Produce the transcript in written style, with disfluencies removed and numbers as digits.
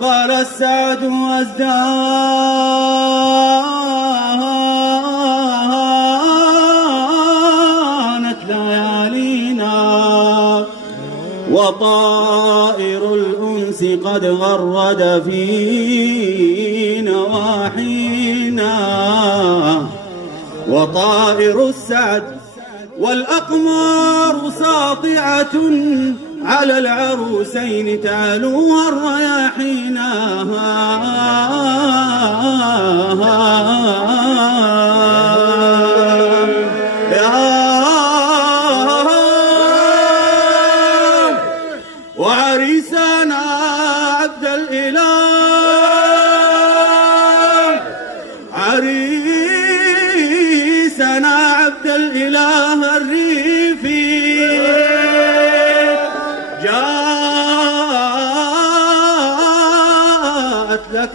وأقبل السعد وازدانت ليالينا، وطائر الأنس قد غرد في نواحينا، وطائر السعد والأقمار ساطعة على العروسين تعلوها الرياحينا. وعريسنا عبد الإله، عريسنا عبد الإله الريفي، جاءت لك